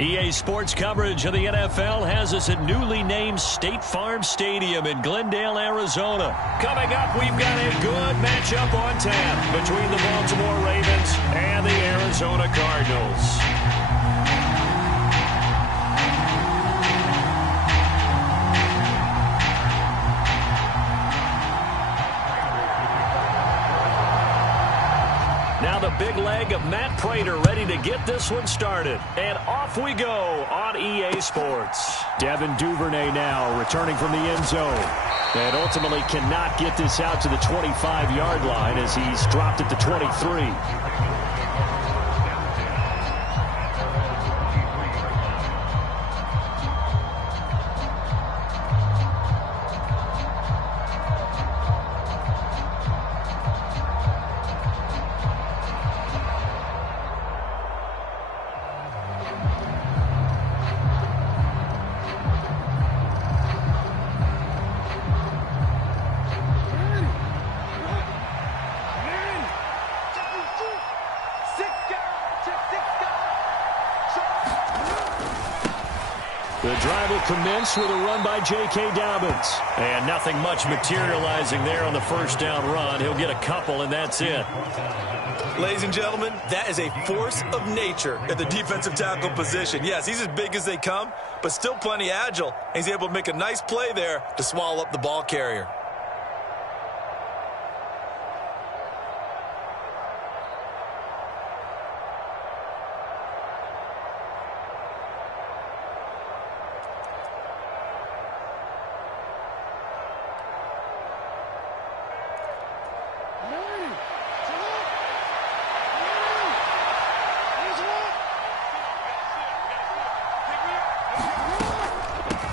EA Sports coverage of the NFL has us at newly named State Farm Stadium in Glendale, Arizona. Coming up, we've got a good matchup on tap between the Baltimore Ravens and the Arizona Cardinals. Now the big leg of Matt Prater ready to get this one started. And off we go on EA Sports. Devin Duvernay now returning from the end zone. And ultimately cannot get this out to the 25-yard line as he's dropped at the 23. The drive will commence with a run by J.K. Dobbins. And nothing much materializing there on the first down run. He'll get a couple, and that's it. Ladies and gentlemen, that is a force of nature at the defensive tackle position. Yes, he's as big as they come, but still plenty agile. He's able to make a nice play there to swallow up the ball carrier.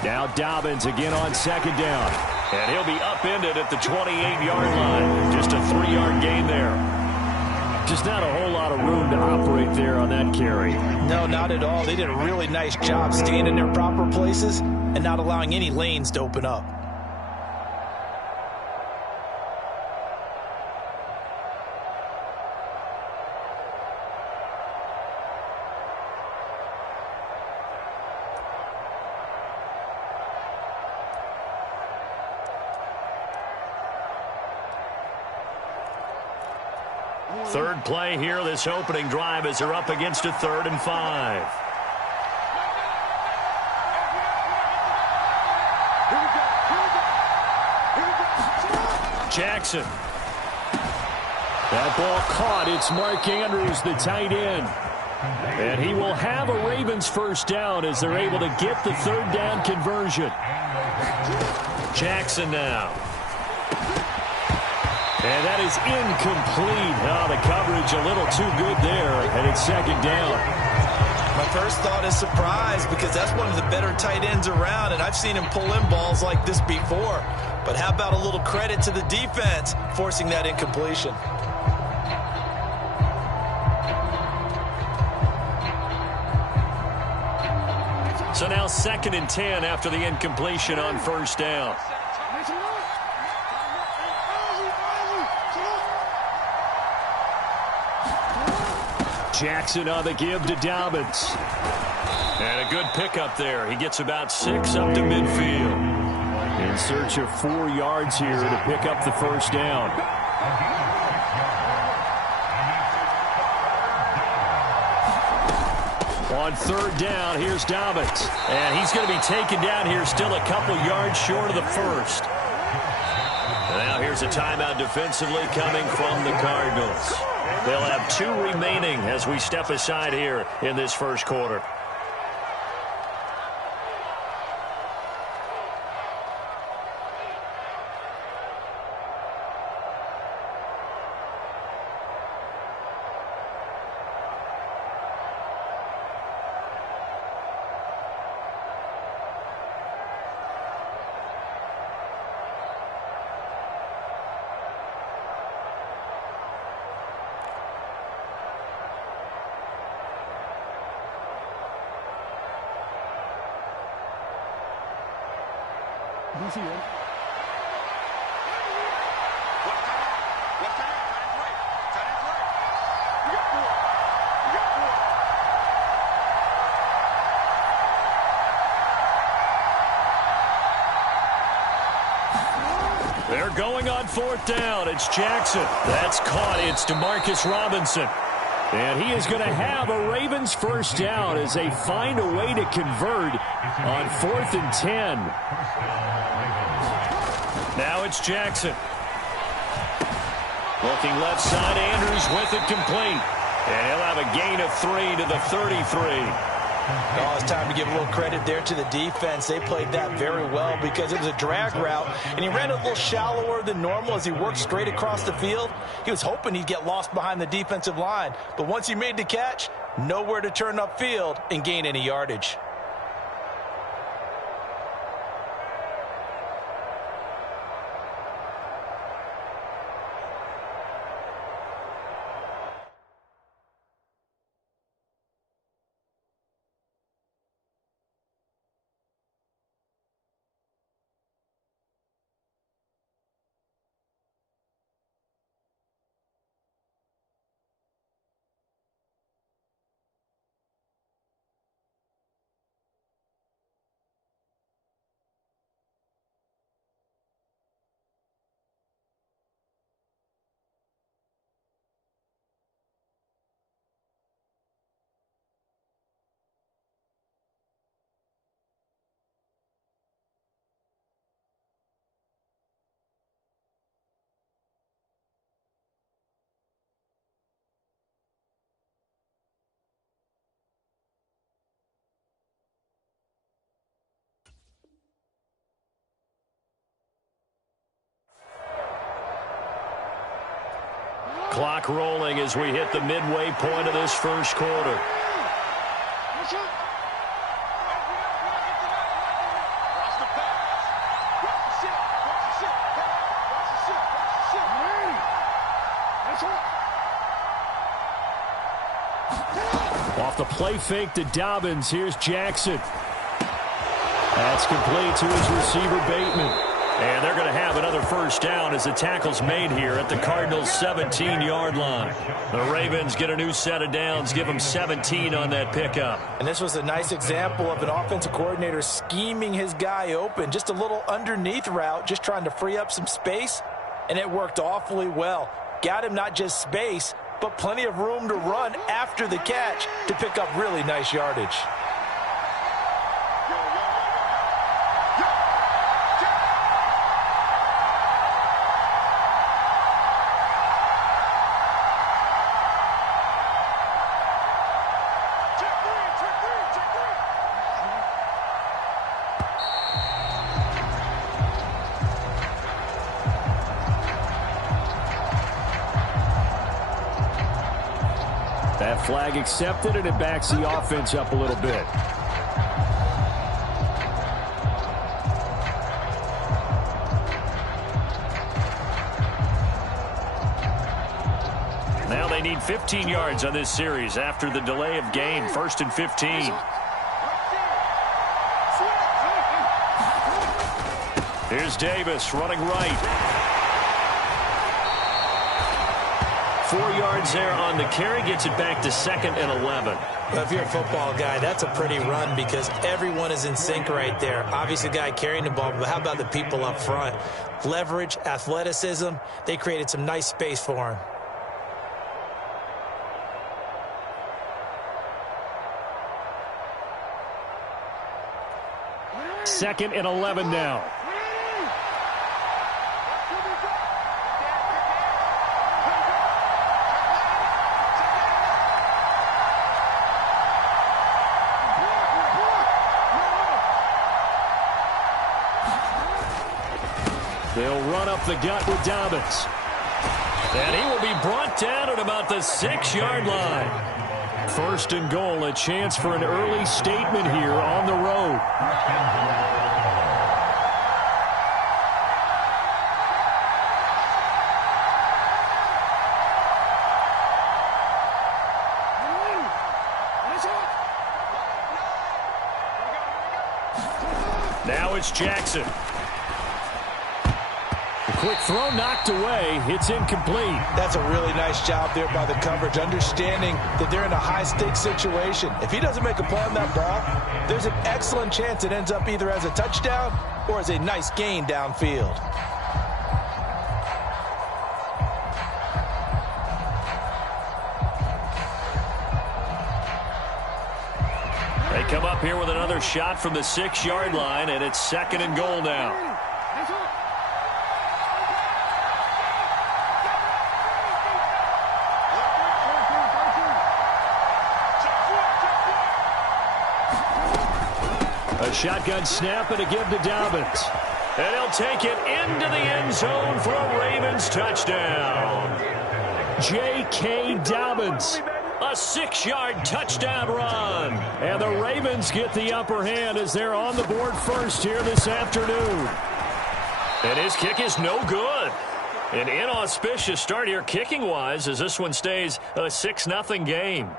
Now Dobbins again on second down. And he'll be upended at the 28-yard line. Just a 3-yard gain there. Just not a whole lot of room to operate there on that carry. No, not at all. They did a really nice job staying in their proper places and not allowing any lanes to open up. Third play here, this opening drive as they're up against a 3rd and 5. Jackson. That ball caught. It's Mark Andrews, the tight end. And he will have a Ravens first down as they're able to get the 3rd down conversion. Jackson now. And that is incomplete. Oh, the coverage a little too good there, and it's 2nd down. My first thought is surprise because that's one of the better tight ends around, and I've seen him pull in balls like this before. But how about a little credit to the defense forcing that incompletion? So now 2nd and 10 after the incompletion on first down. Jackson on the give to Dobbins. And a good pickup there. He gets about 6 up to midfield. In search of 4 yards here to pick up the first down. On 3rd down, here's Dobbins. And he's going to be taken down here still a couple yards short of the first. And now here's a timeout defensively coming from the Cardinals. They'll have 2 remaining as we step aside here in this first quarter. on fourth down. It's Jackson. That's caught. It's Demarcus Robinson. And he is going to have a Ravens first down as they find a way to convert on 4th and 10. Now it's Jackson. Looking left side, Andrews with it complete. And he'll have a gain of 3 to the 33. Oh, it's time to give a little credit there to the defense. They played that very well because it was a drag route, and he ran a little shallower than normal as he worked straight across the field. He was hoping he'd get lost behind the defensive line, but once he made the catch, nowhere to turn upfield and gain any yardage. Clock rolling as we hit the midway point of this first quarter. Off the play fake to Dobbins. Here's Jackson. That's complete to his receiver, Bateman. And they're going to have another first down as the tackle's made here at the Cardinals' 17-yard line. The Ravens get a new set of downs, give them 17 on that pickup. And this was a nice example of an offensive coordinator scheming his guy open. Just a little underneath route, just trying to free up some space, and it worked awfully well. Got him not just space, but plenty of room to run after the catch to pick up really nice yardage. That flag accepted, and it backs the offense up a little bit. Now they need 15 yards on this series after the delay of game. 1st and 15. Here's Davis running right. 4 yards there on the carry, gets it back to 2nd and 11. Well, if you're a football guy, that's a pretty run because everyone is in sync right there. Obviously, the guy carrying the ball, but how about the people up front? Leverage, athleticism, they created some nice space for him. Second and 11 now. They'll run up the gut with Dobbins. And he will be brought down at about the 6-yard line. 1st and goal, a chance for an early statement here on the road. Now it's Jackson. Quick throw knocked away. It's incomplete. That's a really nice job there by the coverage, understanding that they're in a high-stakes situation. If he doesn't make a play on that ball, there's an excellent chance it ends up either as a touchdown or as a nice gain downfield. They come up here with another shot from the 6-yard line, and it's 2nd and goal now. A shotgun snap and a give to Dobbins. And he'll take it into the end zone for a Ravens touchdown. J.K. Dobbins, a 6-yard touchdown run. And the Ravens get the upper hand as they're on the board first here this afternoon. And his kick is no good. An inauspicious start here kicking-wise as this one stays a 6-0 game.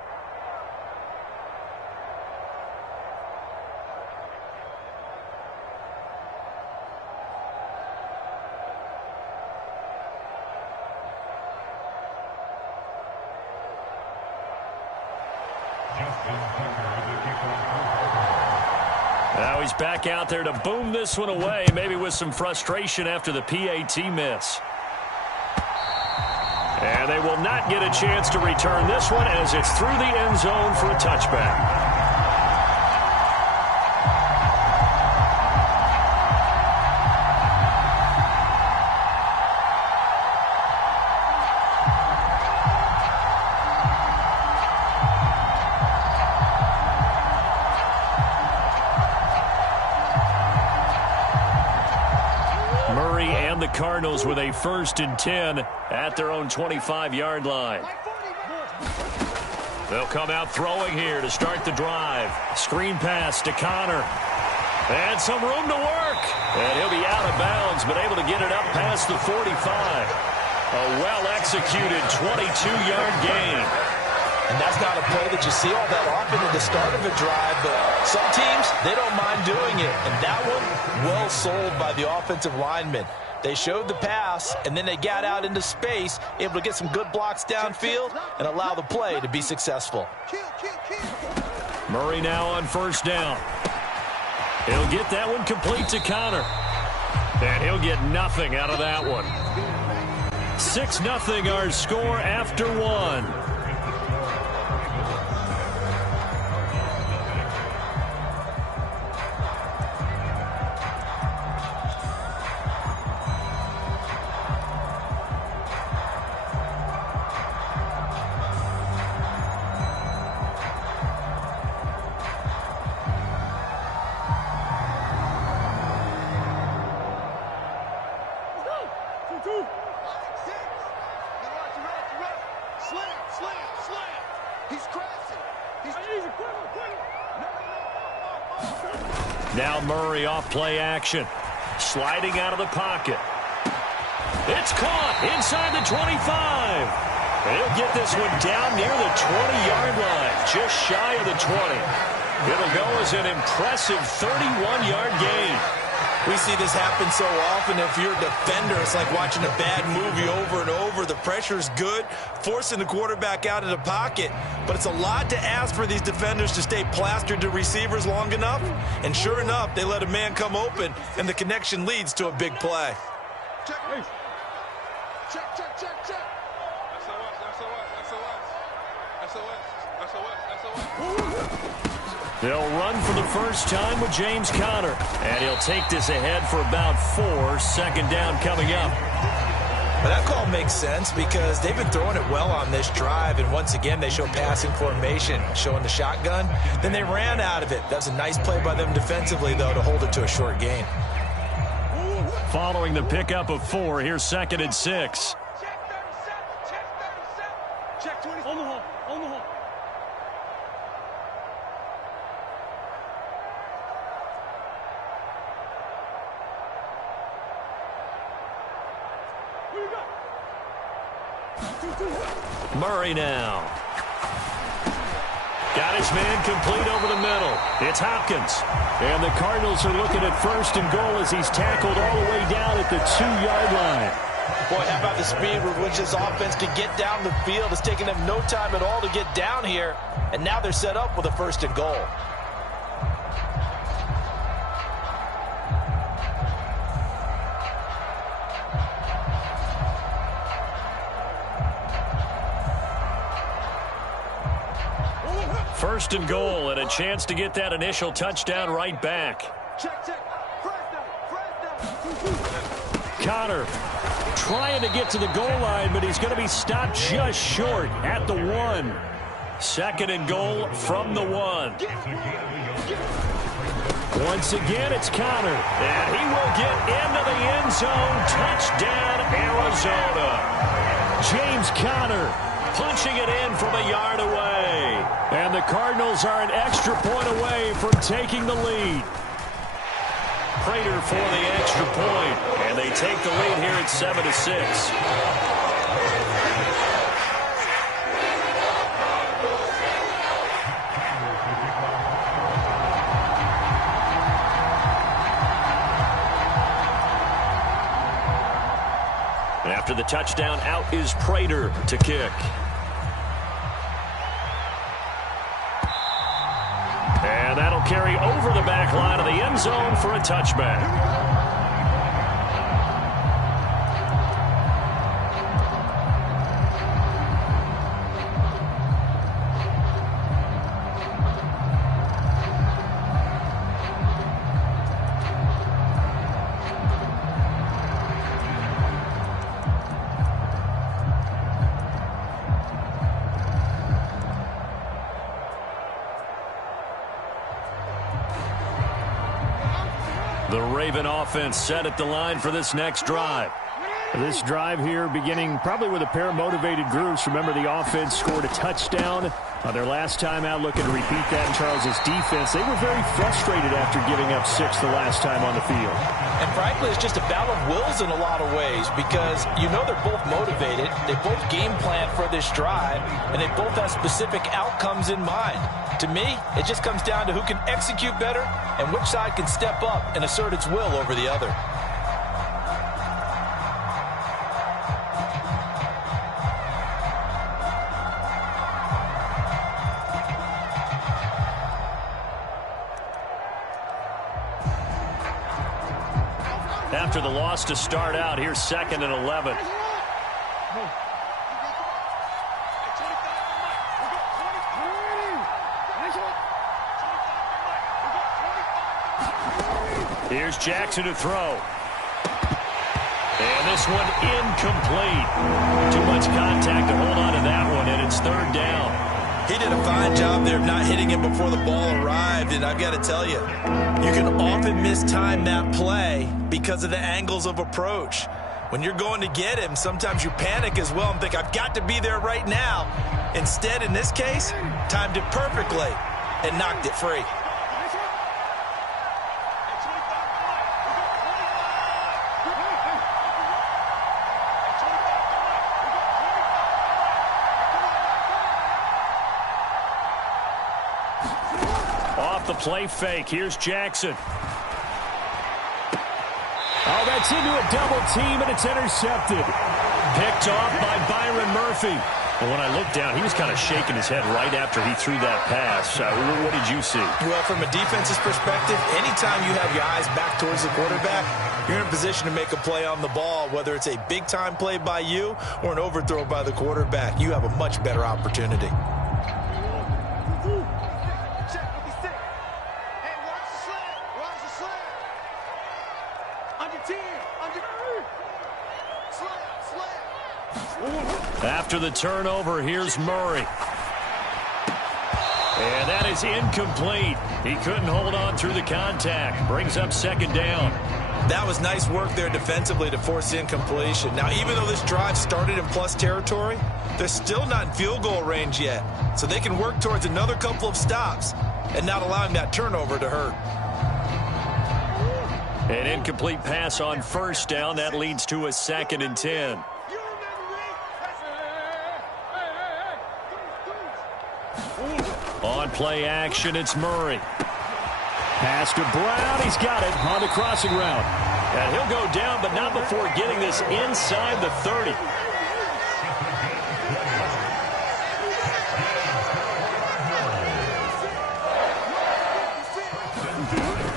Now he's back out there to boom this one away, maybe with some frustration after the PAT miss. And they will not get a chance to return this one as it's through the end zone for a touchback. Cardinals with a 1st and 10 at their own 25-yard line. They'll come out throwing here to start the drive. Screen pass to Connor. And some room to work. And he'll be out of bounds, but able to get it up past the 45. A well-executed 22-yard gain. And that's not a play that you see all that often at the start of a drive, but some teams, they don't mind doing it. And that one, well sold by the offensive lineman. They showed the pass, and then they got out into space, able to get some good blocks downfield and allow the play to be successful. Murray now on 1st down. He'll get that one complete to Connor. And he'll get nothing out of that one. 6-0 our score after 1. Now Murray off play action. Sliding out of the pocket. It's caught inside the 25. He'll get this one down near the 20-yard line, just shy of the 20. It'll go as an impressive 31-yard gain. We see this happen so often. If you're a defender, it's like watching a bad movie over and over. The pressure's good, forcing the quarterback out of the pocket. But it's a lot to ask for these defenders to stay plastered to receivers long enough. And sure enough, they let a man come open, and the connection leads to a big play. Check, check, check, check, check. They'll run for the first time with James Conner. And he'll take this ahead for about 4. 2nd down coming up. But that call makes sense because they've been throwing it well on this drive. And once again, they show passing formation, showing the shotgun. Then they ran out of it. That was a nice play by them defensively, though, to hold it to a short gain. Following the pickup of 4, here's 2nd and 6. Check 37. Check 37. Check 20. On the hole. On the hole. Murray now. Got his man complete over the middle. It's Hopkins. And the Cardinals are looking at 1st and goal as he's tackled all the way down at the 2-yard line. Boy, how about the speed with which this offense can get down the field? It's taken them no time at all to get down here. And now they're set up with a 1st and goal. First and goal, and a chance to get that initial touchdown right back. Check. Connor trying to get to the goal line, but he's going to be stopped just short at the 1. Second and goal from the 1. Once again, it's Connor, and he will get into the end zone. Touchdown, Arizona. James Conner punching it in from a yard away. And the Cardinals are an extra point away from taking the lead. Prater for the extra point, and they take the lead here at 7-6. After the touchdown, out is Prater to kick. And that'll carry over the back line of the end zone for a touchback. The Raven offense set at the line for this next drive. This drive here beginning probably with a pair of motivated groups. Remember, the offense scored a touchdown on their last time out, looking to repeat that in Charles' defense. They were very frustrated after giving up 6 the last time on the field. And frankly, it's just a battle of wills in a lot of ways because you know they're both motivated. They both game plan for this drive, and they both have specific outcomes in mind. To me, it just comes down to who can execute better and which side can step up and assert its will over the other. After the loss to start out, here's 2nd and 11. Here's Jackson to throw. And this one incomplete. Too much contact to hold on to that one, and it's 3rd down. He did a fine job there of not hitting him before the ball arrived, and I've got to tell you, you can often mistime that play because of the angles of approach. When you're going to get him, sometimes you panic as well and think, I've got to be there right now. Instead, in this case, timed it perfectly and knocked it free. The play fake. Here's Jackson. Oh, that's into a double team, and it's intercepted. Picked off by Byron Murphy. And when I looked down, he was kind of shaking his head right after he threw that pass. What did you see? Well, from a defense's perspective, anytime you have your eyes back towards the quarterback, you're in a position to make a play on the ball, whether it's a big-time play by you or an overthrow by the quarterback. You have a much better opportunity. After the turnover, here's Murray. And that is incomplete. He couldn't hold on through the contact. Brings up 2nd down. That was nice work there defensively to force incompletion. Now, even though this drive started in plus territory, they're still not in field goal range yet. So they can work towards another couple of stops and not allowing that turnover to hurt. An incomplete pass on 1st down. That leads to a 2nd and 10. On play action, it's Murray. Pass to Brown. He's got it on the crossing route. And he'll go down, but not before getting this inside the 30.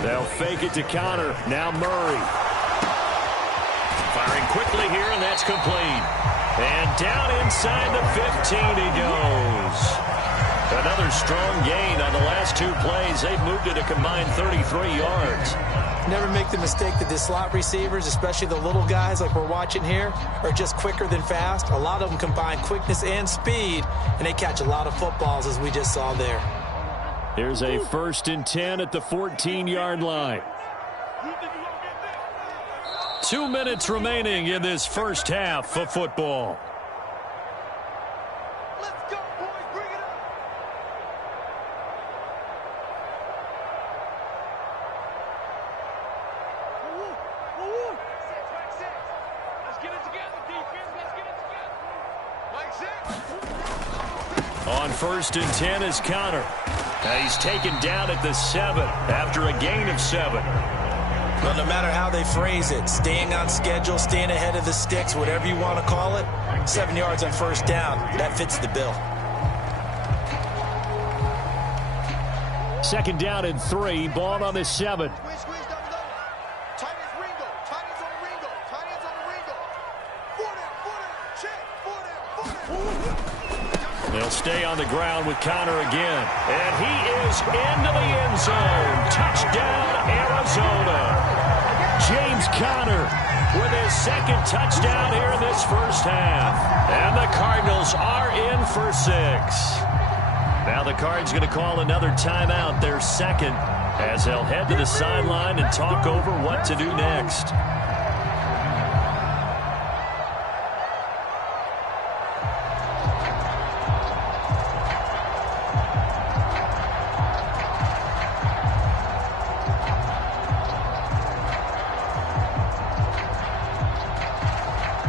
They'll fake it to Connor. Now Murray. Firing quickly here, and that's complete. And down inside the 15 he goes. Another strong gain on the last 2 plays. They've moved it a combined 33 yards. Never make the mistake that the slot receivers, especially the little guys like we're watching here, are just quicker than fast. A lot of them combine quickness and speed, and they catch a lot of footballs, as we just saw there. Here's a 1st and 10 at the 14-yard line. 2 minutes remaining in this first half of football. Let's go, boys. Bring it up. Woo. 6. Let's get it together, defense. Let's get it together. Like 6. On 1st and 10 is Connor. He's taken down at the 7 after a gain of 7. Well, no matter how they phrase it, staying on schedule, staying ahead of the sticks, whatever you want to call it, 7 yards on 1st down, that fits the bill. 2nd down and 3, ball on the 7. Squeeze, double. Tight ends Ringo. Tight ends on the Ringo. Tight ends on the Ringo. Check. They'll stay on the ground with Connor again. And he is into the end zone. Touchdown, Arizona. James Conner with his 2nd touchdown here in this first half. And the Cardinals are in for 6. Now the Cards going to call another timeout, their 2nd, as they'll head to the sideline and talk over what to do next.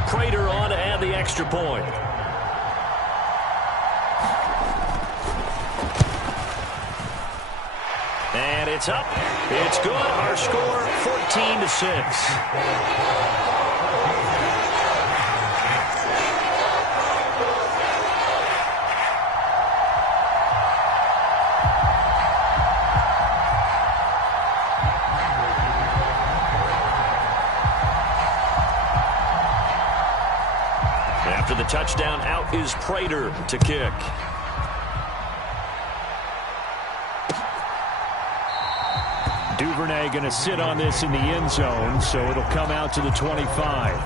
Prater on to add the extra point. And it's up. It's good. Our score, 14-6. After the touchdown, out is Prater to kick. Duvernay going to sit on this in the end zone, so it'll come out to the 25.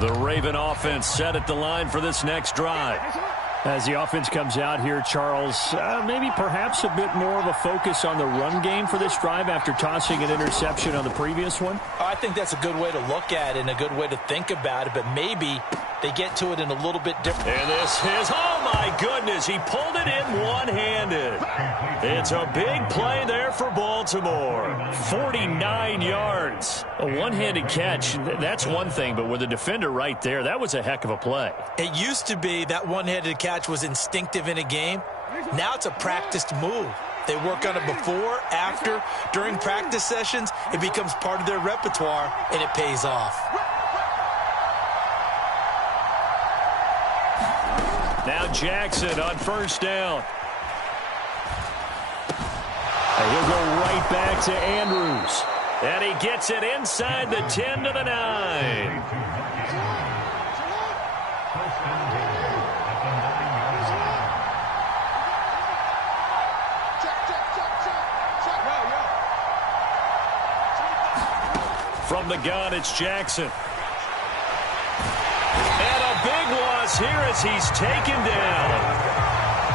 The Raven offense set at the line for this next drive. As the offense comes out here, Charles, maybe perhaps a bit more of a focus on the run game for this drive after tossing an interception on the previous one? I think that's a good way to look at it and a good way to think about it, but maybe they get to it in a little bit different. And this is, oh my goodness, he pulled it in one-handed. It's a big play there for Baltimore. 49 yards. A one-handed catch, that's one thing, but with a defender right there, that was a heck of a play. It used to be that one-handed catch was instinctive in a game. Now it's a practiced move. They work on it before, after, during practice sessions. It becomes part of their repertoire, and it pays off. Now Jackson on first down. And he'll go right back to Andrews. And he gets it inside the 10 to the 9. From the gun, it's Jackson. And a big loss here as he's taken down.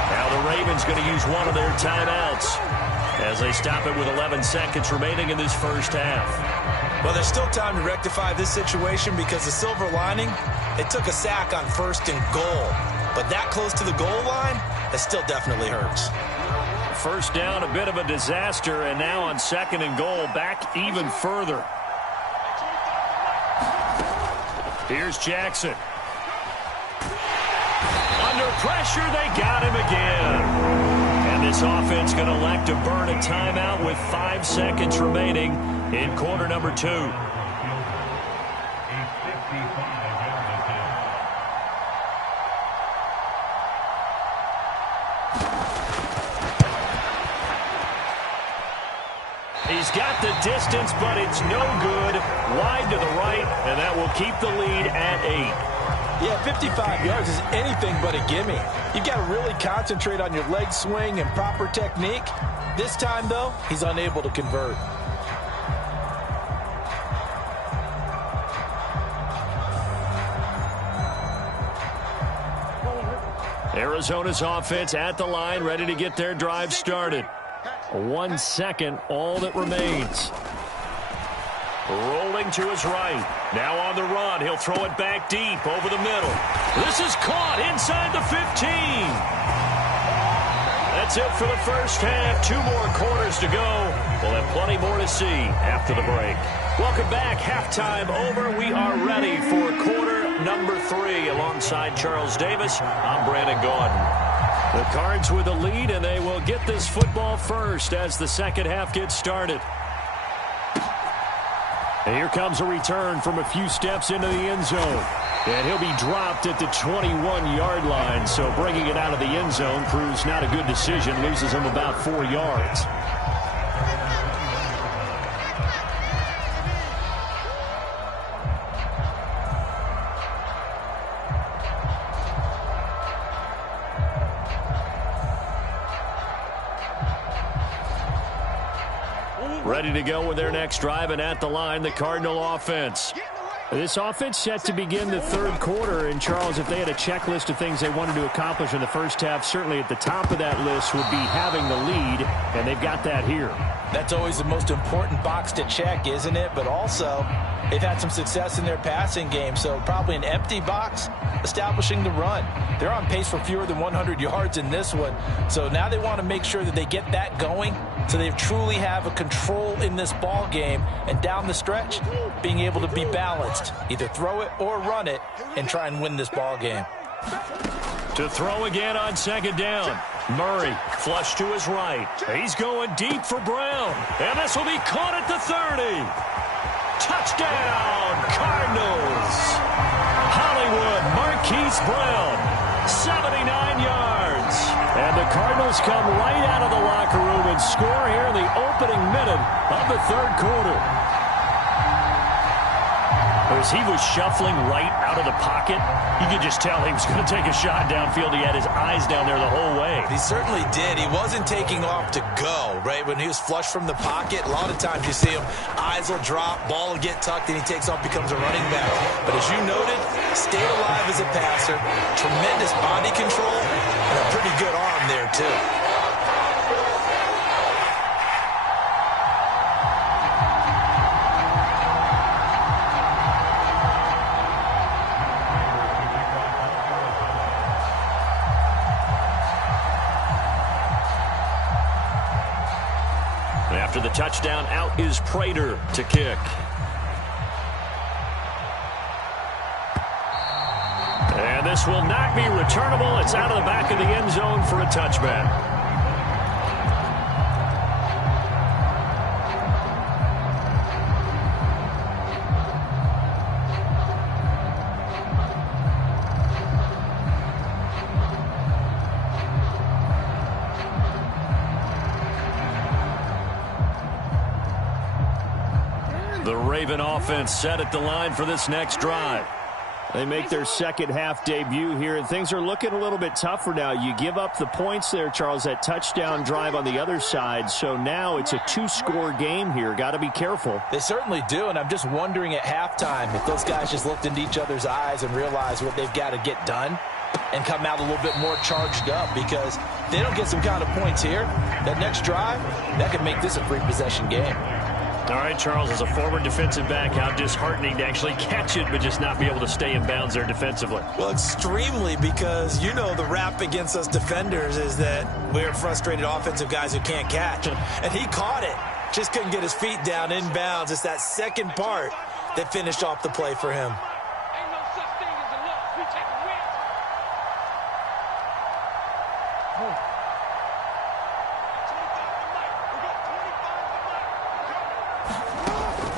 Now the Ravens going to use one of their timeouts as they stop it with 11 seconds remaining in this first half. Well, there's still time to rectify this situation because the silver lining, they took a sack on 1st and goal. But that close to the goal line, it still definitely hurts. First down, a bit of a disaster, and now on 2nd and goal, back even further. Here's Jackson. Under pressure, they got him again. And this offense going to elect to burn a timeout with 5 seconds remaining in quarter number 2. He's got the distance, but it's no good. Wide to the right, and that will keep the lead at 8. Yeah, 55 yards is anything but a gimme. You've got to really concentrate on your leg swing and proper technique. This time, though, he's unable to convert. Arizona's offense at the line, ready to get their drive started. 1 second, all that remains. Rolling to his right. Now on the run. He'll throw it back deep over the middle. This is caught inside the 15. That's it for the first half. 2 more quarters to go. We'll have plenty more to see after the break. Welcome back. Halftime over. We are ready for quarter number 3. Alongside Charles Davis, I'm Brandon Gaudin. The Cards with a lead, and they will get this football first as the second half gets started. And here comes a return from a few steps into the end zone. And he'll be dropped at the 21-yard line. So bringing it out of the end zone proves not a good decision. Loses him about 4 yards. Ready to go with their next drive, and at the line, the Cardinal offense. This offense set to begin the third quarter. And, Charles, if they had a checklist of things they wanted to accomplish in the first half, certainly at the top of that list would be having the lead, and they've got that here. That's always the most important box to check, isn't it? But also, they've had some success in their passing game, so probably an empty box establishing the run. They're on pace for fewer than 100 yards in this one, so now they want to make sure that they get that going so they truly have a control in this ball game, and down the stretch, being able to be balanced. Either throw it or run it and try and win this ball game. To throw again on second down. Murray flush to his right. He's going deep for Brown. And this will be caught at the 30. Touchdown, Cardinals. Hollywood Marquise Brown, 79 yards. And the Cardinals come right out of the locker room and score here in the opening minute of the third quarter. As he was shuffling right out of the pocket, you could just tell he was going to take a shot downfield. He had his eyes down there the whole way. He certainly did. He wasn't taking off to go, right? When he was flush from the pocket, a lot of times you see him, eyes will drop, ball will get tucked, and he takes off, becomes a running back. But as you noted, stayed alive as a passer, tremendous body control, and a pretty good arm there, too. After the touchdown, out is Prater to kick. And this will not be returnable. It's out of the back of the end zone for a touchback. The Raven offense set at the line for this next drive. They make their second half debut here, and things are looking a little bit tougher now. You give up the points there, Charles, that touchdown drive on the other side. So now it's a 2-score game here. Got to be careful. They certainly do, and I'm just wondering at halftime if those guys just looked into each other's eyes and realized what they've got to get done and come out a little bit more charged up, because if they don't get some kind of points here, that next drive, that could make this a free possession game. All right, Charles, as a forward defensive back, how disheartening to actually catch it but just not be able to stay in bounds there defensively. Well, extremely, because you know the rap against us defenders is that we're frustrated offensive guys who can't catch. And he caught it, just couldn't get his feet down in bounds. It's that second part that finished off the play for him. Ain't no such thing as a loss. We take a win.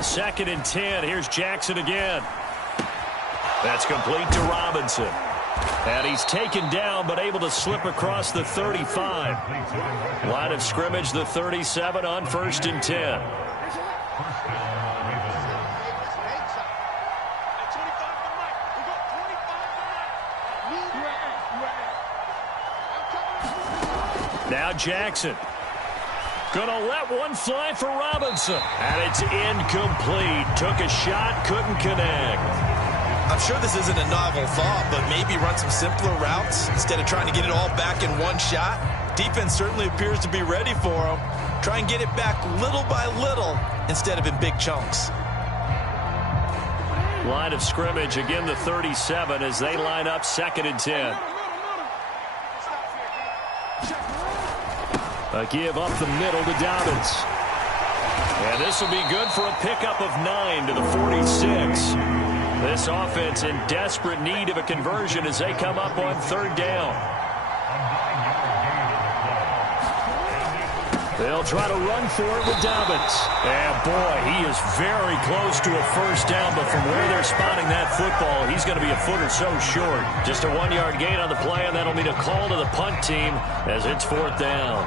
Second and 10. Here's Jackson again. That's complete to Robinson. And he's taken down, but able to slip across the 35. Line of scrimmage, the 37 on 1st and 10. Now Jackson. Gonna let one fly for Robinson. And it's incomplete. Took a shot, couldn't connect. I'm sure this isn't a novel thought, but maybe run some simpler routes instead of trying to get it all back in one shot. Defense certainly appears to be ready for him. Try and get it back little by little instead of in big chunks. Line of scrimmage, again the 37 as they line up 2nd and 10. A give up the middle to Dobbins. And this will be good for a pickup of 9 to the 46. This offense in desperate need of a conversion as they come up on 3rd down. They'll try to run for it with Dobbins. And boy, he is very close to a 1st down, but from where they're spotting that football, he's going to be a foot or so short. Just a 1-yard gain on the play, and that'll mean a call to the punt team as it's 4th down.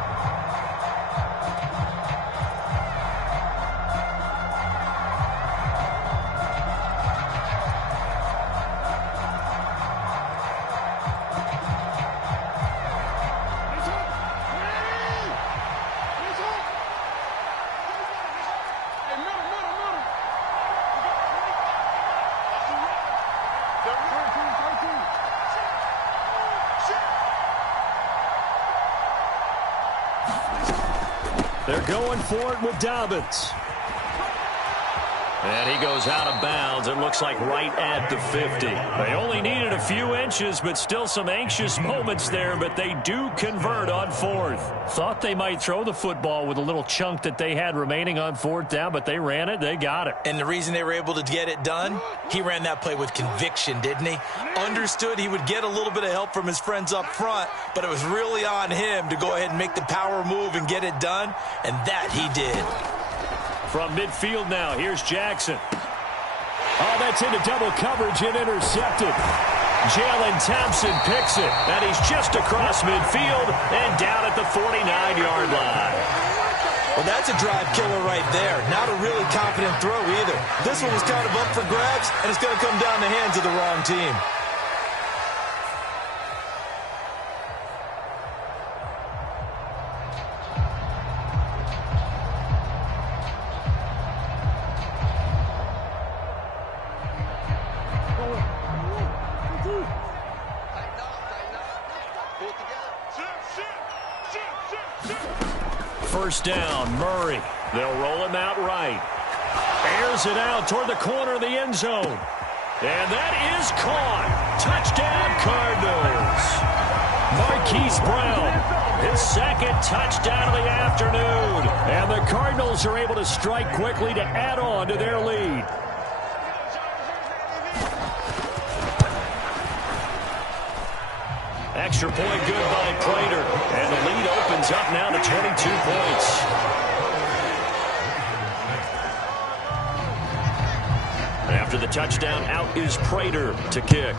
They're going for it with Dobbins. And he goes out of bounds. It looks like right at the 50. They only needed a few inches, but still some anxious moments there, but they do convert on 4th. Thought they might throw the football with a little chunk that they had remaining on 4th down, but they ran it. They got it. And the reason they were able to get it done, he ran that play with conviction, didn't he? Understood he would get a little bit of help from his friends up front, but it was really on him to go ahead and make the power move and get it done, and that he did. From midfield now, here's Jackson. Oh, that's into double coverage and intercepted. Jalen Thompson picks it, and he's just across midfield and down at the 49-yard line. Well, that's a drive killer right there. Not a really confident throw either. This one was kind of up for grabs, and it's going to come down the hands of the wrong team. First down, Murray. They'll roll him out right. Airs it out toward the corner of the end zone. And that is caught. Touchdown, Cardinals. Marquise Brown, his 2nd touchdown of the afternoon. And the Cardinals are able to strike quickly to add on to their lead. Extra point good by Prater. And the lead opens up now to 22 points. After the touchdown, out is Prater to kick.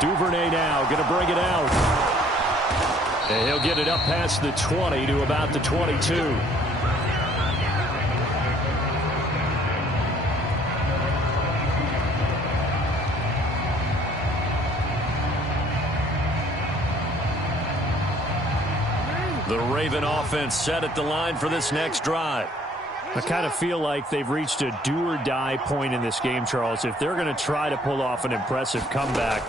Duvernay now going to bring it out. And he'll get it up past the 20 to about the 22. The Raven offense set at the line for this next drive. I kind of feel like they've reached a do-or-die point in this game, Charles. If they're going to try to pull off an impressive comeback,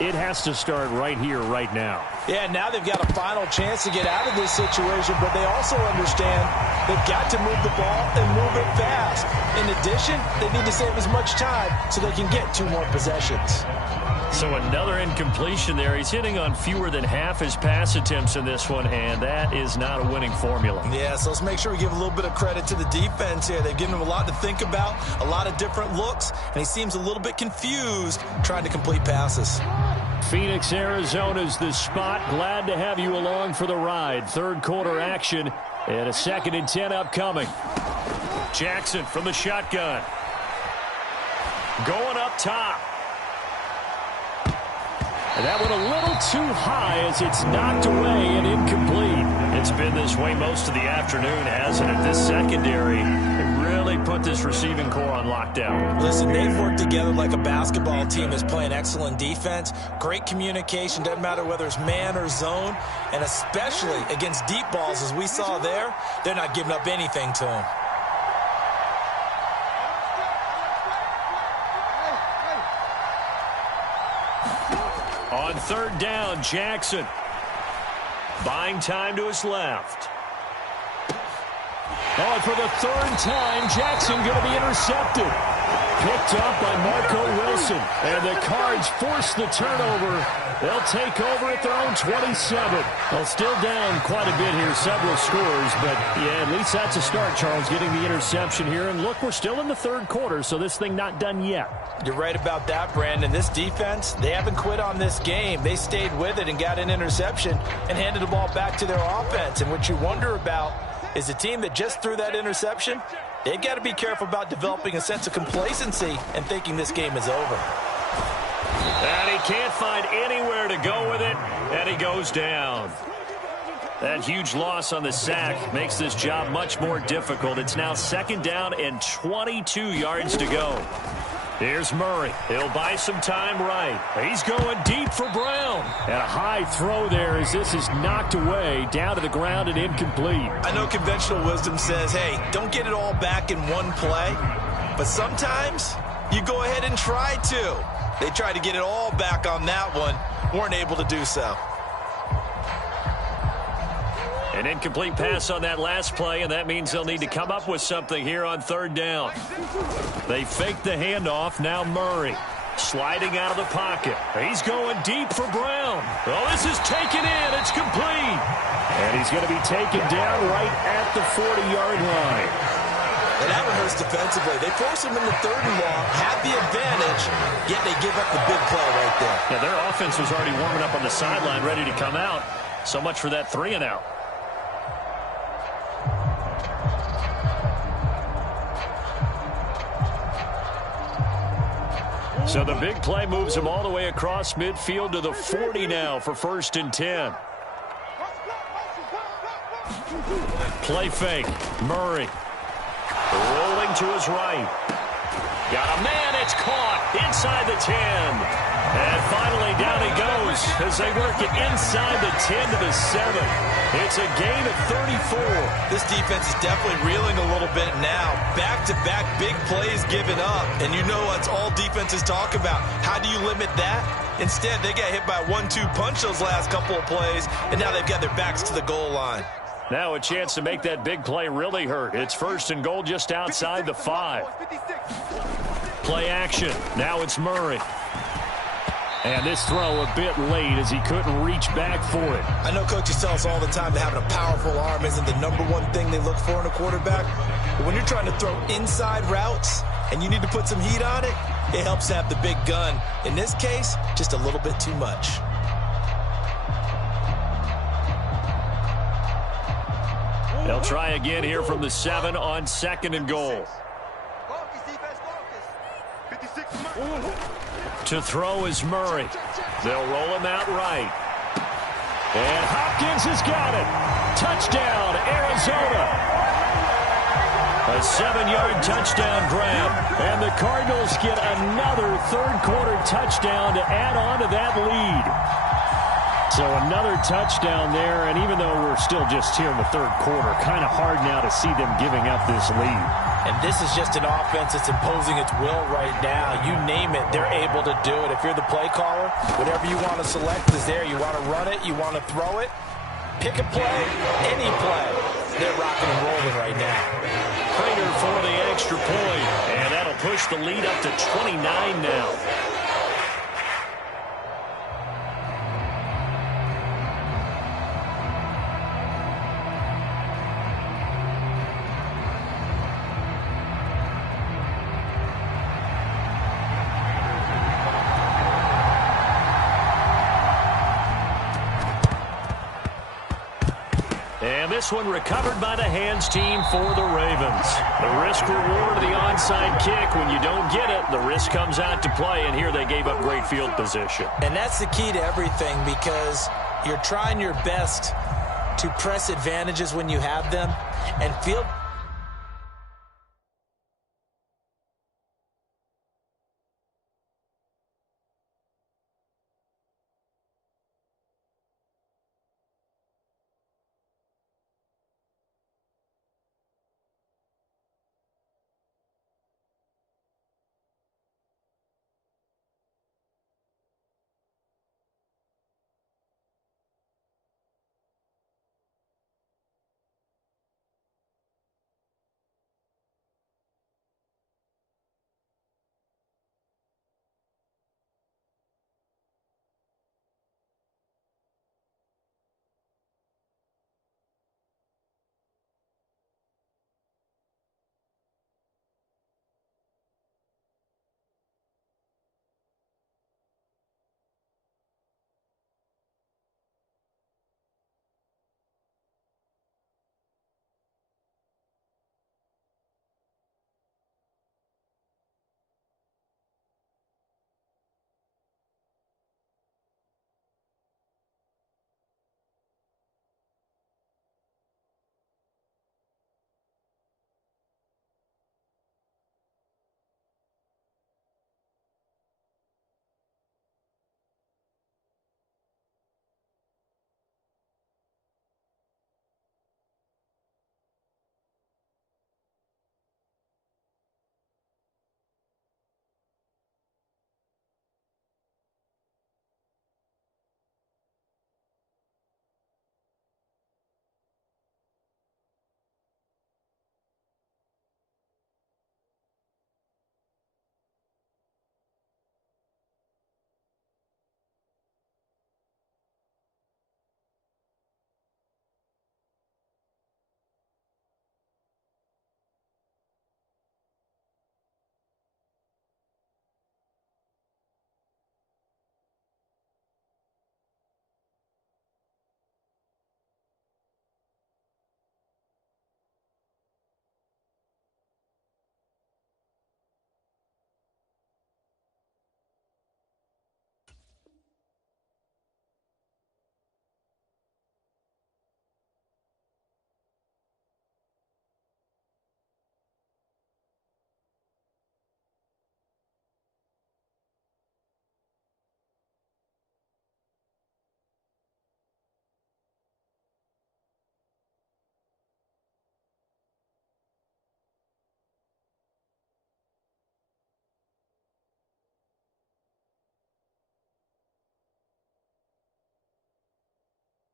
it has to start right here, right now. Yeah, now they've got a final chance to get out of this situation, but they also understand they've got to move the ball and move it fast. In addition, they need to save as much time so they can get 2 more possessions. So another incompletion there. He's hitting on fewer than half his pass attempts in this one, and that is not a winning formula. Yeah, so let's make sure we give a little bit of credit to the defense here. They've given him a lot to think about, a lot of different looks, and he seems a little bit confused trying to complete passes. Phoenix, Arizona's the spot. Glad to have you along for the ride. 3rd quarter action and a 2nd and 10 upcoming. Jackson from the shotgun. going up top. And that went a little too high as it's knocked away and incomplete. It's been this way most of the afternoon, hasn't it? This secondary really put this receiving core on lockdown. Listen, they've worked together like a basketball team is playing excellent defense. Great communication, doesn't matter whether it's man or zone. And especially against deep balls, as we saw there, they're not giving up anything to them. On third down, Jackson. Buying time to his left. Oh, and for the third time, Jackson going to be intercepted. Picked up by Marco Wilson. And the Cards force the turnover. They'll take over at their own 27. Well, still down quite a bit here, several scores. But, yeah, at least that's a start, Charles, getting the interception here. And, look, we're still in the third quarter, so this thing not done yet. You're right about that, Brandon. This defense, they haven't quit on this game. They stayed with it and got an interception and handed the ball back to their offense. And what you wonder about is a team that just threw that interception, they've got to be careful about developing a sense of complacency and thinking this game is over. And he can't find anywhere to go with it, and he goes down. That huge loss on the sack makes this job much more difficult. It's now second down and 22 yards to go. Here's Murray. He'll buy some time right. He's going deep for Brown. And a high throw there as this is knocked away, down to the ground and incomplete. I know conventional wisdom says, hey, don't get it all back in one play. But sometimes you go ahead and try to. They tried to get it all back on that one. Weren't able to do so. An incomplete pass on that last play, and that means they'll need to come up with something here on third down. They fake the handoff. Now Murray sliding out of the pocket. He's going deep for Brown. Oh, this is taken in. It's complete. And he's going to be taken down right at the 40-yard line. And that one hurts defensively. They force him in the third and long, have the advantage, yet they give up the big play right there. Yeah, their offense was already warming up on the sideline, ready to come out. So much for that 3-and-out. So the big play moves him all the way across midfield to the 40 now for 1st and 10. Play fake. Murray. Rolling to his right. Got a man. It's caught inside the 10. And finally down he goes as they work it inside the 10 to the 7. It's a gain of 34. This defense is definitely reeling a little bit now. Back-to-back big plays given up. And you know that's all defenses talk about. How do you limit that? Instead, they got hit by a 1-2 punch those last couple of plays, and now they've got their backs to the goal line. Now a chance to make that big play really hurt. It's 1st and goal just outside the 5. Play action. Now it's Murray. And this throw a bit late as he couldn't reach back for it. I know coaches tell us all the time that having a powerful arm isn't the #1 thing they look for in a quarterback. But when you're trying to throw inside routes and you need to put some heat on it, it helps to have the big gun. In this case, just a little bit too much. They'll try again here from the 7 on 2nd and goal. To throw is Murray. They'll roll him out right. And Hopkins has got it. Touchdown, Arizona. A 7-yard touchdown grab. And the Cardinals get another third-quarter touchdown to add on to that lead. So another touchdown there, and even though we're still just here in the third quarter, kind of hard now to see them giving up this lead. And this is just an offense that's imposing its will right now. You name it, they're able to do it. If you're the play caller, whatever you want to select is there. You want to run it, you want to throw it, pick a play, any play. They're rocking and rolling right now. Prater for the extra point, and that'll push the lead up to 29 now. And this one recovered by the hands team for the Ravens. The risk-reward of the onside kick. When you don't get it, the risk comes out to play, and here they gave up great field position. And that's the key to everything, because you're trying your best to press advantages when you have them, and field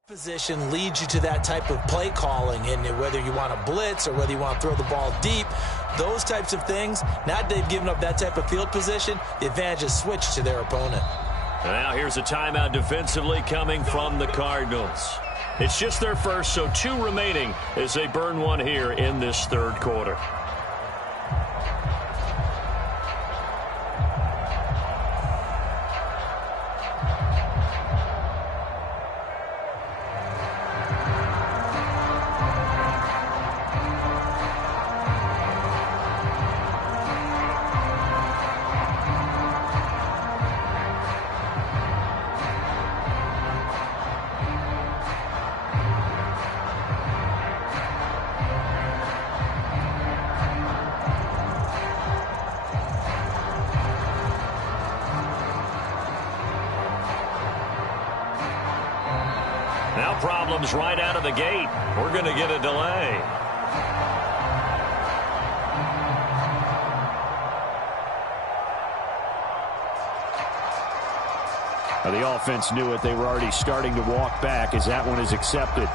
position leads you to that type of play calling, and whether you want to blitz or whether you want to throw the ball deep, those types of things, now that they've given up that type of field position, the advantage is switched to their opponent. Now here's a timeout defensively coming from the Cardinals. It's just their first, so 2 remaining as they burn one here in this third quarter. Now problems right out of the gate. We're going to get a delay. The offense knew it. They were already starting to walk back as that one is accepted.